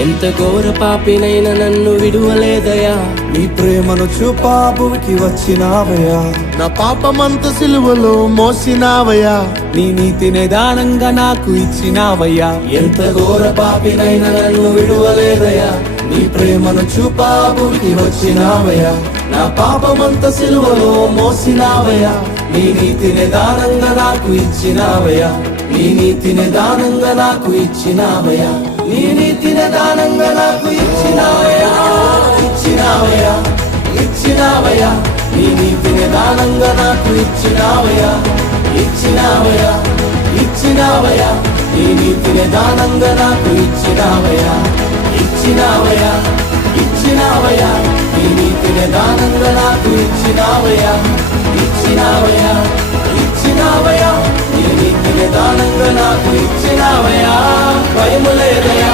ఎంత ఘోర పాపినైనా నన్ను విడువలేదయా. నీ ప్రేమను చూపా భూమికి వచ్చినావయ్యా. నా పాపమంత సిలువలో మోసినావయ్యా. నీ నీతిని దానంగా నాకు ఇచ్చినావయ్యా. ఎంత ఘోర పాపినైనా నన్ను విడువలేదయా. నీ ప్రేమను చూపా భూమికి వచ్చినావయ్యా. నా పాపమంత సిలువలో మోసినావయ్యా. నీ నీతిని దానంగా నాకు ఇచ్చినావయ్యా. నీ నీతిని దానంగా నాకు ఇచ్చినావయ్యా. నీ నీతిని దానంగా నాకు ఇచ్చినావయ్యా. ఇచ్చినావయ్యా, ఇచ్చినావయ్యా. నీ నీతిని దానంగా నాకు ఇచ్చినావయ్యా. ఇచ్చినావయ్యా, ఇచ్చినావయ్యా. నీ నీతిని దానంగా నాకు ఇచ్చినావయ్యా. ఇచ్చినావయ్యా, ఇచ్చినావయ్యా. నీ నీతిని దానంగా నాకు ఇచ్చినావయ్యా. ఇచ్చినావయ్యా, ఇచ్చినావయ్యా. నీ నీతిని దానంగా నాకు ఇచ్చినావయ్యా. భయము లేదయ్యా.